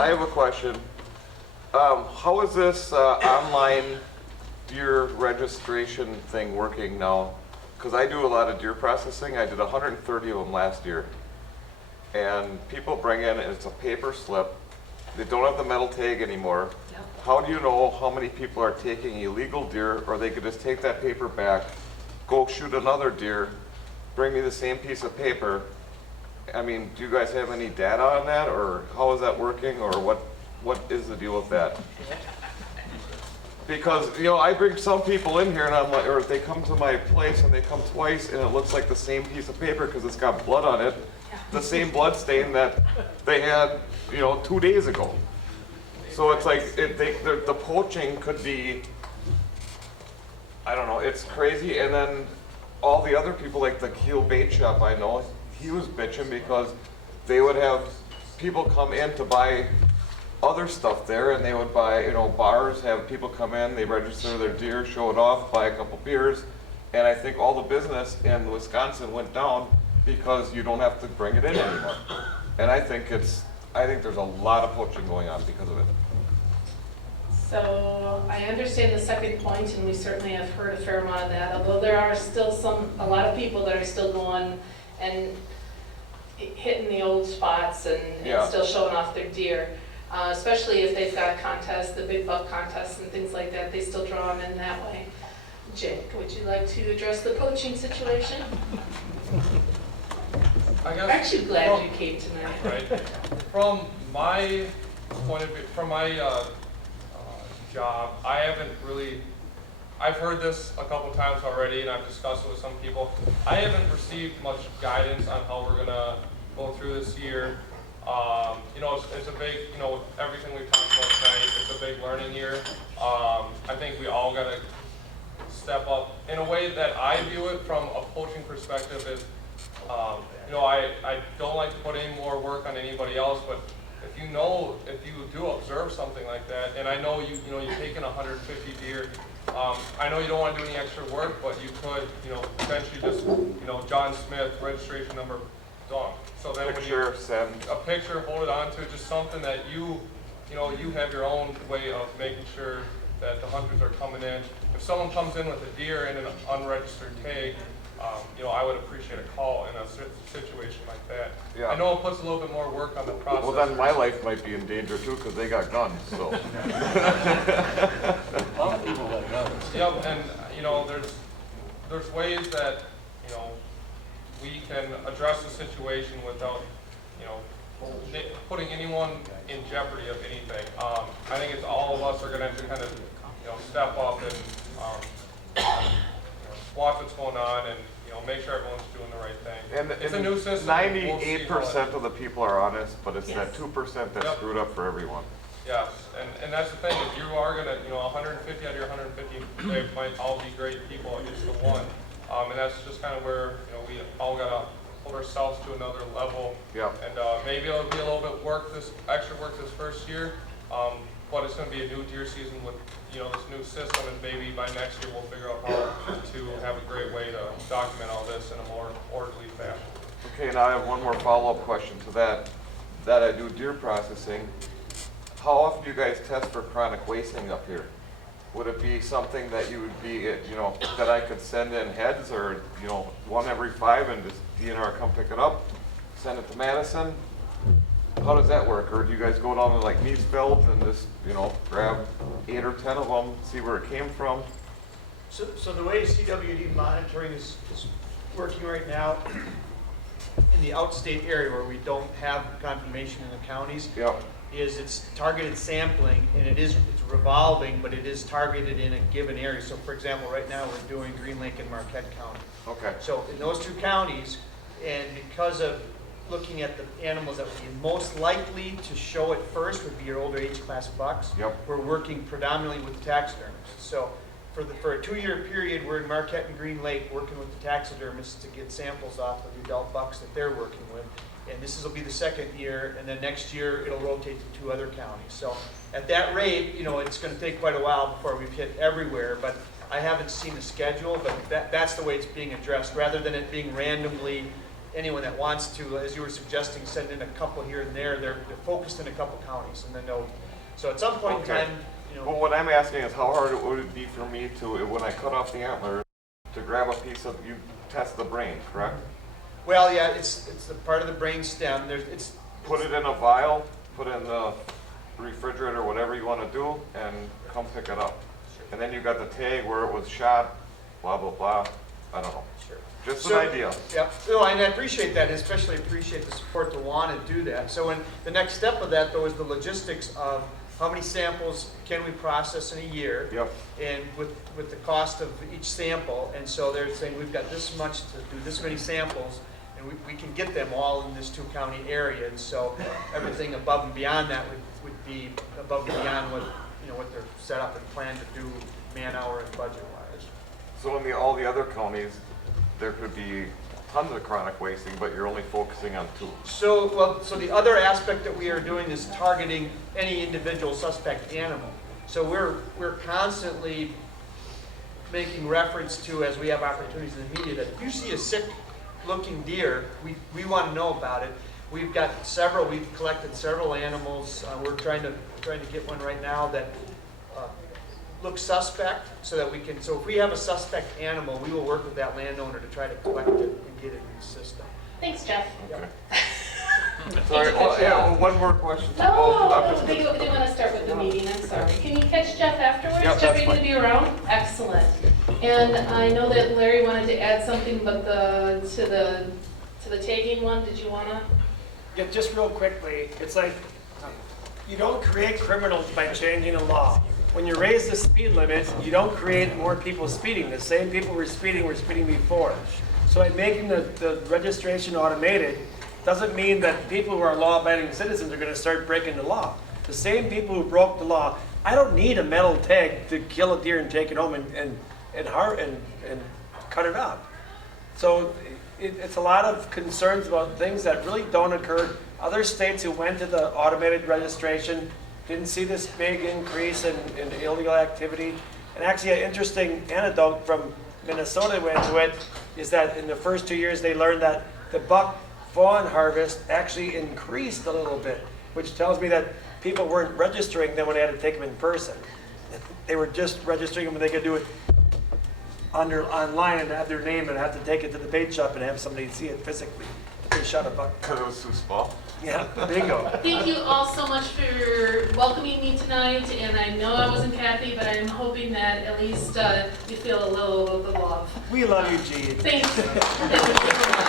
I have a question. How is this online deer registration thing working now? Because I do a lot of deer processing. I did 130 of them last year. And people bring in, it's a paper slip. They don't have the metal tag anymore. Yep. How do you know how many people are taking illegal deer, or they could just take that paper back, go shoot another deer, bring me the same piece of paper? I mean, do you guys have any data on that, or how is that working, or what is the deal with that? Because, you know, I bring some people in here and I'm like, or they come to my place and they come twice and it looks like the same piece of paper because it's got blood on it. The same blood stain that they had, you know, 2 days ago. So it's like, the poaching could be, I don't know, it's crazy. And then all the other people, like the Keel Bait Shop I know, he was bitching because they would have people come in to buy other stuff there, and they would buy, you know, bars, have people come in, they register their deer, show it off, buy a couple beers, and I think all the business in Wisconsin went down because you don't have to bring it in anymore. And I think there's a lot of poaching going on because of it. So I understand the second point, and we certainly have heard a fair amount of that, although there are still a lot of people that are still going and hitting the old spots and Yeah. still showing off their deer. Especially if they've got contests, the big buck contests and things like that, they still draw them in that way. Jake, would you like to address the poaching situation? I guess, Aren't you glad you came tonight? right, from my point of view, from my job, I haven't really, I've heard this a couple times already and I've discussed it with some people. I haven't received much guidance on how we're gonna go through this year. You know, it's a big, you know, with everything we've talked about tonight, it's a big learning year. I think we all gotta step up. In a way that I view it from a poaching perspective is, you know, I don't like to put any more work on anybody else, but if you do observe something like that, and I know you've taken 150 deer, I know you don't want to do any extra work, but you could, you know, potentially just, you know, John Smith, registration number, dog. So then Picture, send. a picture, hold it onto, just something that you know, you have your own way of making sure that the hunters are coming in. If someone comes in with a deer and an unregistered tag, you know, I would appreciate a call in a situation like that. Yeah. I know it puts a little bit more work on the process. Well, then my life might be in danger too because they got guns, so. A lot of people like guns. Yep, and you know, there's ways that, you know, we can address the situation without, you know, putting anyone in jeopardy of anything. I think it's all of us are going to have to kind of, you know, step up and you know, watch what's going on and, you know, make sure everyone's doing the right thing. And It's a new system. 98% of the people are honest, but it's that Yes. 2% that's Yep. screwed up for everyone. Yes, and that's the thing, if you are gonna, you know, 150 out of your 150, they might all be great people, it's the one. And that's just kind of where, you know, we all gotta hold ourselves to another level. Yep. And maybe it'll be a little bit extra work this first year, but it's gonna be a new deer season with, you know, this new system, and maybe by next year we'll figure out how to have a great way to document all this in a more orderly fashion. Okay, now I have one more follow-up question to that. That I do deer processing. How often do you guys test for chronic wasting up here? Would it be something that you would be, you know, that I could send in heads, or, you know, 1 every 5 and just DNR come pick it up, send it to Madison? How does that work? Or do you guys go down to like Meadville and just, you know, grab 8 or 10 of them, see where it came from? So the way CWD monitoring is working right now in the outstate area where we don't have confirmation in the counties, Yep. is it's targeted sampling, and it's revolving, but it is targeted in a given area. So for example, right now we're doing Green Lake and Marquette County. Okay. So in those 2 counties, and because of looking at the animals that would be most likely to show it first would be your older age class bucks. Yep. We're working predominantly with taxidermists. So for a 2-year period, we're in Marquette and Green Lake working with the taxidermists to get samples off of the adult bucks that they're working with. And this will be the 2nd year, and then next year it'll rotate to 2 other counties. So at that rate, you know, it's going to take quite a while before we've hit everywhere, but I haven't seen the schedule, but that's the way it's being addressed. Rather than it being randomly anyone that wants to, as you were suggesting, send in a couple here and there. They're focused in a couple counties, and then they'll. So at some point in Okay. time, you know. Well, what I'm asking is how hard would it be for me to, when I cut off the antler, to grab a piece of, you test the brain, correct? Well, yeah, it's a part of the brain stem. Put it in a vial, put it in the refrigerator, whatever you want to do, and come pick it up. And then you got the tag where it was shot, blah, blah, blah. I don't know. Sure. Just So- an idea. Yep, no, and I appreciate that, and especially appreciate the support to want to do that. So the next step of that, though, is the logistics of how many samples can we process in a year? Yep. And with the cost of each sample, and so they're saying we've got this much to do this many samples, and we can get them all in this 2-county area, and so everything above and beyond that would be above and beyond what, you know, what they're set up and planned to do man-hour and budget-wise. So in all the other counties, there could be tons of chronic wasting, but you're only focusing on 2. So the other aspect that we are doing is targeting any individual suspect animal. So we're constantly making reference to, as we have opportunities in the media, that if you see a sick-looking deer, we want to know about it. We've collected several animals. We're trying to get one right now that looks suspect, so that we can. So if we have a suspect animal, we will work with that landowner to try to collect it and get it in the system. Thanks, Jeff. Okay. Sorry, well, one more question. to both. Oh, they want to start with the meeting, I'm sorry. Can you catch Jeff afterwards? Yep, Jeff, that's are you going to be around? Excellent. And I know that Larry wanted to add something, but to the tagging one, did you want to? Yeah, just real quickly, it's like, you don't create criminals by changing a law. When you raise the speed limit, you don't create more people speeding. The same people were speeding before. So by making the registration automated, doesn't mean that people who are law-abiding citizens are going to start breaking the law. The same people who broke the law, I don't need a metal tag to kill a deer and take it home and cut it up. So it's a lot of concerns about things that really don't occur. Other states who went to the automated registration didn't see this big increase in illegal activity. And actually, an interesting anecdote from Minnesota went to it is that in the first 2 years they learned that the buck fawn harvest actually increased a little bit, which tells me that people weren't registering them when they had to take them in person. They were just registering them when they could do it online and have their name and have to take it to the bait shop and have somebody see it physically. They shot a buck. Because it was too small. Yeah, bingo. Thank you all so much for welcoming me tonight, and I know I wasn't Kathy, but I'm hoping that at least you feel a little of the love. We love you, Gene. Thanks. Thank you.